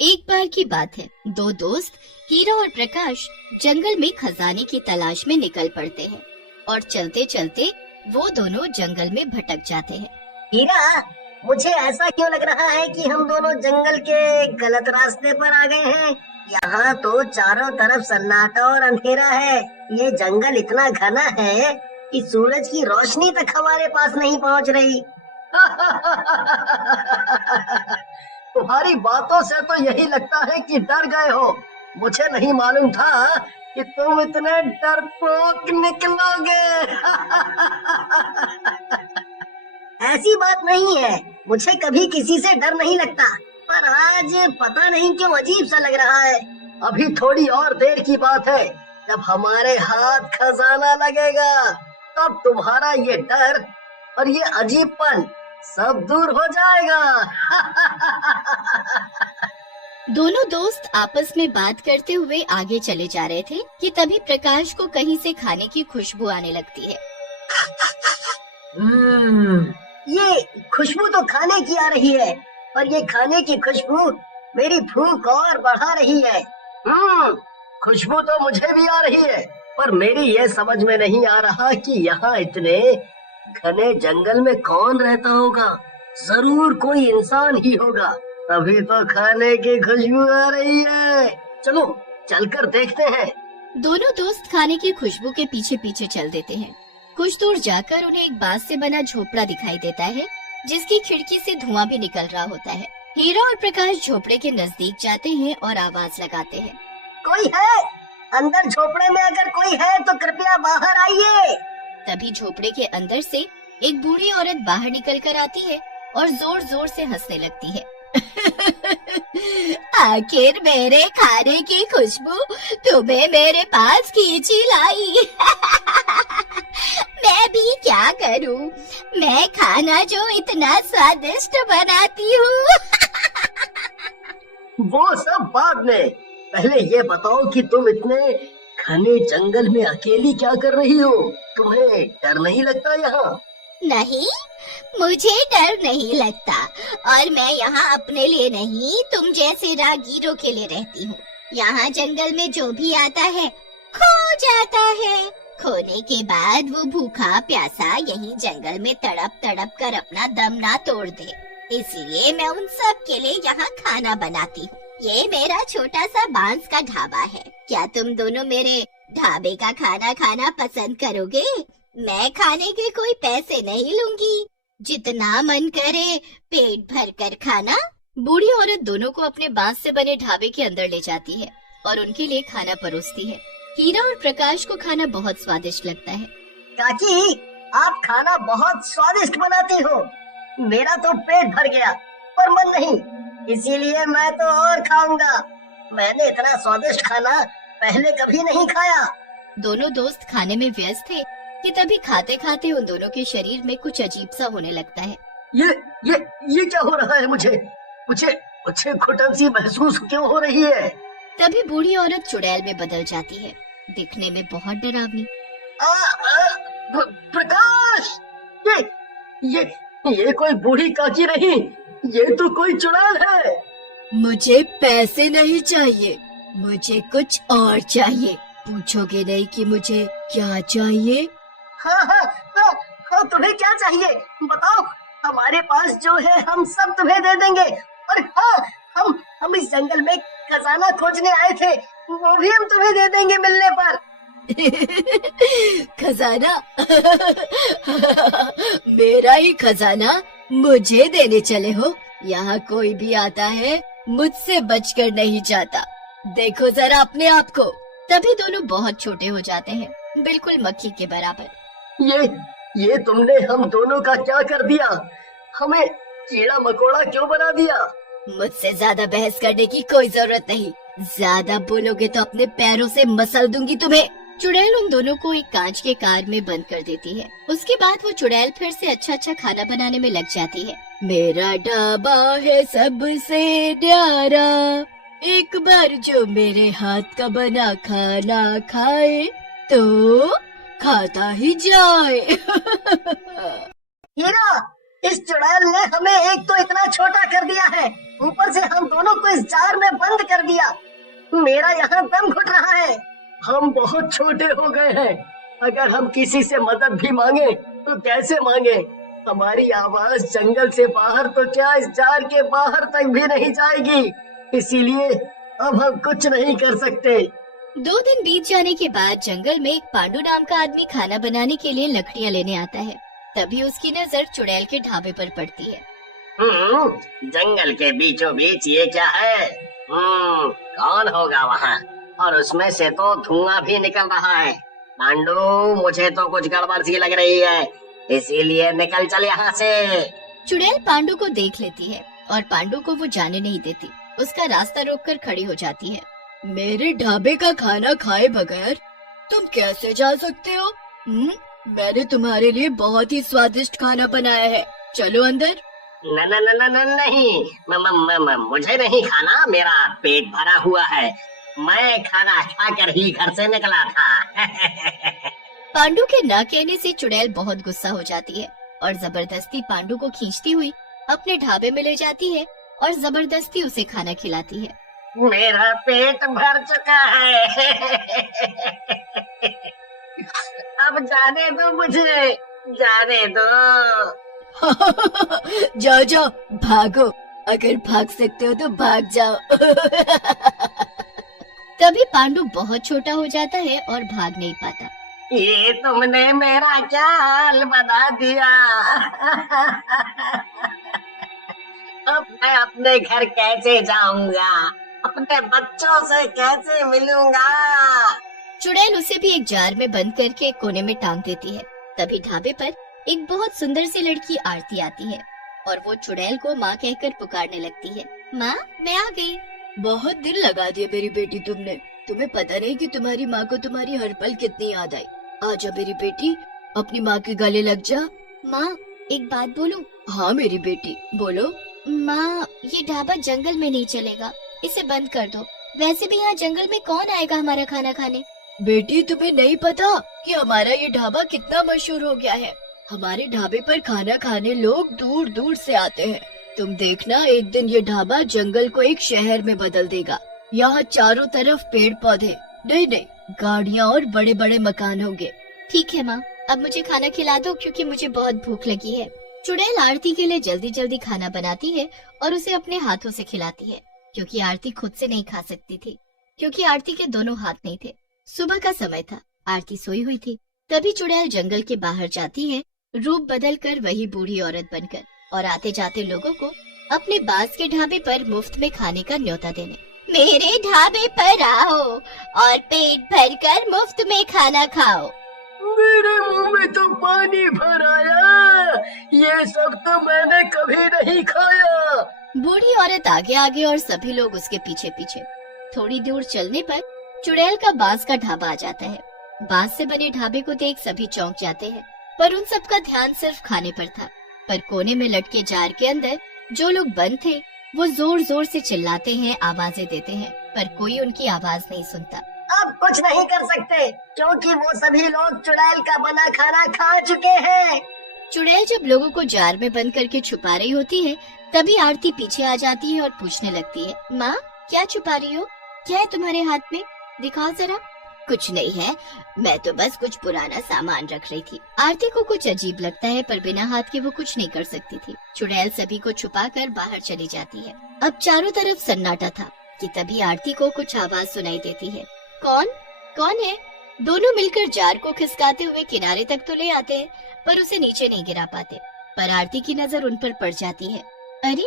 एक बार की बात है, दो दोस्त हीरा और प्रकाश जंगल में खजाने की तलाश में निकल पड़ते हैं और चलते चलते वो दोनों जंगल में भटक जाते हैं। हीरा, मुझे ऐसा क्यों लग रहा है कि हम दोनों जंगल के गलत रास्ते पर आ गए हैं। यहाँ तो चारों तरफ सन्नाटा और अंधेरा है। ये जंगल इतना घना है कि सूरज की रोशनी तक हमारे पास नहीं पहुँच रही। तुम्हारी बातों से तो यही लगता है कि डर गए हो। मुझे नहीं मालूम था कि तुम इतने डरपोक निकलोगे। ऐसी बात नहीं है, मुझे कभी किसी से डर नहीं लगता, पर आज पता नहीं क्यों अजीब सा लग रहा है। अभी थोड़ी और देर की बात है, जब हमारे हाथ खजाना लगेगा तब तुम्हारा ये डर और ये अजीबपन सब दूर हो जाएगा। दोनों दोस्त आपस में बात करते हुए आगे चले जा रहे थे कि तभी प्रकाश को कहीं से खाने की खुशबू आने लगती है। ये खुशबू तो खाने की आ रही है, और ये खाने की खुशबू मेरी भूख और बढ़ा रही है। खुशबू तो मुझे भी आ रही है, पर मेरी ये समझ में नहीं आ रहा कि यहाँ इतने घने जंगल में कौन रहता होगा। जरूर कोई इंसान ही होगा, तभी तो खाने की खुशबू आ रही है। चलो चलकर देखते हैं। दोनों दोस्त खाने की खुशबू के पीछे पीछे चल देते हैं। कुछ दूर जाकर उन्हें एक बांस से बना झोपड़ा दिखाई देता है, जिसकी खिड़की से धुआं भी निकल रहा होता है। हीरा और प्रकाश झोपड़े के नजदीक जाते हैं और आवाज लगाते हैं, कोई है? अंदर झोपड़े में अगर कोई है तो कृपया बाहर आइए। तभी झोपड़े के अंदर से एक बूढ़ी औरत बाहर निकल कर आती है और जोर जोर से हंसने लगती है। आखिर मेरे खाने की खुशबू तुम्हें मेरे पास खींची लाई। मैं भी क्या करूं, मैं खाना जो इतना स्वादिष्ट बनाती हूँ। वो सब बाद में, पहले ये बताओ कि तुम इतने घने जंगल में अकेली क्या कर रही हो? तुम्हें डर नहीं लगता यहाँ? नहीं, मुझे डर नहीं लगता, और मैं यहाँ अपने लिए नहीं, तुम जैसे राहगीरों के लिए रहती हूँ। यहाँ जंगल में जो भी आता है खो जाता है। खोने के बाद वो भूखा प्यासा यहीं जंगल में तड़प तड़प कर अपना दम ना तोड़ दे, इसलिए मैं उन सब के लिए यहाँ खाना बनाती हूँ। ये मेरा छोटा सा बांस का ढाबा है। क्या तुम दोनों मेरे ढाबे का खाना खाना पसंद करोगे? मैं खाने के कोई पैसे नहीं लूंगी, जितना मन करे पेट भर कर खाना। बूढ़ी औरत दोनों को अपने बांस से बने ढाबे के अंदर ले जाती है और उनके लिए खाना परोसती है। हीरा और प्रकाश को खाना बहुत स्वादिष्ट लगता है। काकी, आप खाना बहुत स्वादिष्ट बनाती हो। मेरा तो पेट भर गया, पर मन नहीं, इसीलिए मैं तो और खाऊंगा। मैंने इतना स्वादिष्ट खाना पहले कभी नहीं खाया। दोनों दोस्त खाने में व्यस्त थे कि तभी खाते खाते उन दोनों के शरीर में कुछ अजीब सा होने लगता है। ये क्या हो रहा है? मुझे घुटन सी महसूस क्यों हो रही है? तभी बूढ़ी औरत चुड़ैल में बदल जाती है, दिखने में बहुत डरावनी। प्रकाश, ये कोई बूढ़ी काकी नहीं, ये तो कोई चुड़ैल है। मुझे पैसे नहीं चाहिए, मुझे कुछ और चाहिए। पूछोगे नहीं कि मुझे क्या चाहिए? हाँ, तुम्हें क्या चाहिए बताओ। हमारे पास जो है हम सब तुम्हें दे देंगे। और हाँ, हम इस जंगल में खजाना खोजने आए थे, वो भी हम तुम्हें दे देंगे मिलने पर। खजाना? मेरा ही खजाना मुझे देने चले हो? यहाँ कोई भी आता है मुझसे बचकर नहीं जाता। देखो जरा अपने आप को। तभी दोनों बहुत छोटे हो जाते हैं, बिल्कुल मक्खी के बराबर। ये तुमने हम दोनों का क्या कर दिया? हमें कीड़ा मकोड़ा क्यों बना दिया? मुझसे ज्यादा बहस करने की कोई जरूरत नहीं। ज्यादा बोलोगे तो अपने पैरों से मसल दूंगी तुम्हें। चुड़ैल उन दोनों को एक कांच के कार में बंद कर देती है। उसके बाद वो चुड़ैल फिर से अच्छा खाना बनाने में लग जाती है। मेरा ढाबा है सबसे न्यारा, एक बार जो मेरे हाथ का बना खाना खाए तो खाता ही जाए। हीरा, इस चुड़ैल ने हमें एक तो इतना छोटा कर दिया है, ऊपर से हम दोनों को इस जार में बंद कर दिया। मेरा यहाँ दम घुट रहा है। हम बहुत छोटे हो गए हैं। अगर हम किसी से मदद भी मांगे तो कैसे मांगे? हमारी आवाज जंगल से बाहर तो क्या, इस जार के बाहर तक भी नहीं जाएगी। इसीलिए अब हम कुछ नहीं कर सकते। 2 दिन बीत जाने के बाद जंगल में एक पांडु नाम का आदमी खाना बनाने के लिए लकड़ियां लेने आता है। तभी उसकी नजर चुड़ैल के ढाबे पर पड़ती है। जंगल के बीचों बीच ये क्या है? कौन होगा वहाँ? और उसमें से तो धुआं भी निकल रहा है। पांडु, मुझे तो कुछ गड़बड़ सी लग रही है, इसीलिए निकल चल यहाँ से। चुड़ैल पांडु को देख लेती है और पांडु को वो जाने नहीं देती। उसका रास्ता रोककर खड़ी हो जाती है। मेरे ढाबे का खाना खाए बगैर तुम कैसे जा सकते हो? मैंने तुम्हारे लिए बहुत ही स्वादिष्ट खाना बनाया है, चलो अंदर। नहीं, मुझे नहीं खाना, मेरा पेट भरा हुआ है। मैं खाना खाकर ही घर से निकला था। पांडु के न कहने से चुड़ैल बहुत गुस्सा हो जाती है और जबरदस्ती पांडु को खींचती हुई अपने ढाबे में ले जाती है और जबरदस्ती उसे खाना खिलाती है। मेरा पेट भर चुका है। अब जाने दो मुझे, जाने दो। जाओ जाओ, भागो, अगर भाग सकते हो तो भाग जाओ। तभी पांडु बहुत छोटा हो जाता है और भाग नहीं पाता। ये तुमने मेरा क्या हाल बना दिया। अब मैं अपने घर कैसे जाऊंगा? अपने बच्चों से कैसे मिलूंगा? चुड़ैल उसे भी एक जार में बंद करके एक कोने में टांग देती है। तभी ढाबे पर एक बहुत सुंदर सी लड़की आरती आती है और वो चुड़ैल को माँ कहकर पुकारने लगती है। माँ, मैं आ गई। बहुत दिल लगा दिया मेरी बेटी तुमने। तुम्हें पता नहीं कि तुम्हारी माँ को तुम्हारी हर पल कितनी याद आई। आजा मेरी बेटी, अपनी माँ के गले लग जा। माँ, एक बात बोलूं? हाँ मेरी बेटी, बोलो। माँ, ये ढाबा जंगल में नहीं चलेगा, इसे बंद कर दो। वैसे भी यहाँ जंगल में कौन आएगा हमारा खाना खाने? बेटी, तुम्हें नहीं पता कि हमारा ये ढाबा कितना मशहूर हो गया है। हमारे ढाबे पर खाना खाने लोग दूर दूर से आते हैं। तुम देखना, एक दिन ये ढाबा जंगल को एक शहर में बदल देगा। यहाँ चारों तरफ पेड़ पौधे, नहीं, गाड़ियाँ और बड़े बड़े मकान होंगे। ठीक है माँ, अब मुझे खाना खिला दो क्योंकि मुझे बहुत भूख लगी है। चुड़ैल आरती के लिए जल्दी जल्दी खाना बनाती है और उसे अपने हाथों से खिलाती है, क्योंकि आरती खुद से नहीं खा सकती थी, क्योंकि आरती के दोनों हाथ नहीं थे। सुबह का समय था, आरती सोई हुई थी। तभी चुड़ैल जंगल के बाहर जाती है, रूप बदल कर वही बूढ़ी औरत बनकर, और आते जाते लोगों को अपने बांस के ढाबे पर मुफ्त में खाने का न्योता देने। मेरे ढाबे पर आओ और पेट भरकर मुफ्त में खाना खाओ। मेरे मुंह में तो पानी भर आया, ये सब तो मैंने कभी नहीं खाया। बूढ़ी औरत आगे आगे और सभी लोग उसके पीछे पीछे। थोड़ी दूर चलने पर चुड़ैल का बांस का ढाबा आ जाता है। बांस से बने ढाबे को देख सभी चौंक जाते हैं, पर उन सबका ध्यान सिर्फ खाने पर था। पर कोने में लटके जार के अंदर जो लोग बंद थे वो जोर जोर से चिल्लाते हैं, आवाजें देते हैं, पर कोई उनकी आवाज नहीं सुनता। अब कुछ नहीं कर सकते क्योंकि वो सभी लोग चुड़ैल का बना खाना खा चुके हैं। चुड़ैल जब लोगों को जार में बंद करके छुपा रही होती है, तभी आरती पीछे आ जाती है और पूछने लगती है, माँ, क्या छुपा रही हो? क्या है तुम्हारे हाथ में? दिखाओ जरा। कुछ नहीं है, मैं तो बस कुछ पुराना सामान रख रही थी। आरती को कुछ अजीब लगता है, पर बिना हाथ के वो कुछ नहीं कर सकती थी। चुड़ैल सभी को छुपाकर बाहर चली जाती है। अब चारों तरफ सन्नाटा था कि तभी आरती को कुछ आवाज सुनाई देती है। कौन है? दोनों मिलकर जार को खिसकाते हुए किनारे तक तो ले आते हैं, पर उसे नीचे नहीं गिरा पाते। पर आरती की नजर उन पर पड़ जाती है। अरे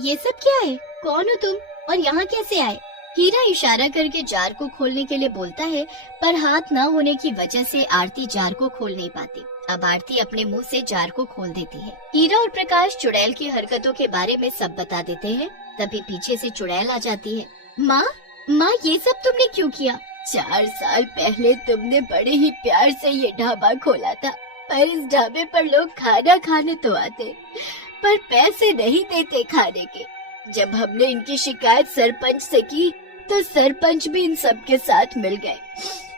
ये सब क्या है? कौन हो तुम और यहाँ कैसे आए? हीरा इशारा करके जार को खोलने के लिए बोलता है, पर हाथ न होने की वजह से आरती जार को खोल नहीं पाती। अब आरती अपने मुंह से जार को खोल देती है। हीरा और प्रकाश चुड़ैल की हरकतों के बारे में सब बता देते हैं। तभी पीछे से चुड़ैल आ जाती है। माँ, ये सब तुमने क्यों किया? 4 साल पहले तुमने बड़े ही प्यार से ये ढाबा खोला था, पर इस ढाबे पर लोग खाना खाने तो आते, पर पैसे नहीं देते खाने के। जब हमने इनकी शिकायत सरपंच से की, तो सरपंच भी इन सब के साथ मिल गए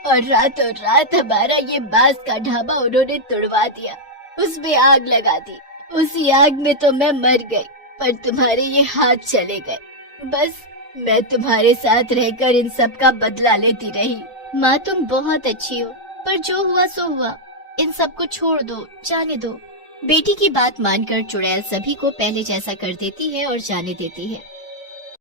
और रातों रात हमारा ये बांस का ढाबा उन्होंने तोड़वा दिया, उसमें आग लगा दी। उसी आग में तो मैं मर गई, पर तुम्हारे ये हाथ चले गए। बस मैं तुम्हारे साथ रहकर इन सब का बदला लेती रही। माँ तुम बहुत अच्छी हो, पर जो हुआ सो हुआ, इन सब को छोड़ दो, जाने दो। बेटी की बात मानकर चुड़ैल सभी को पहले जैसा कर देती है और जाने देती है।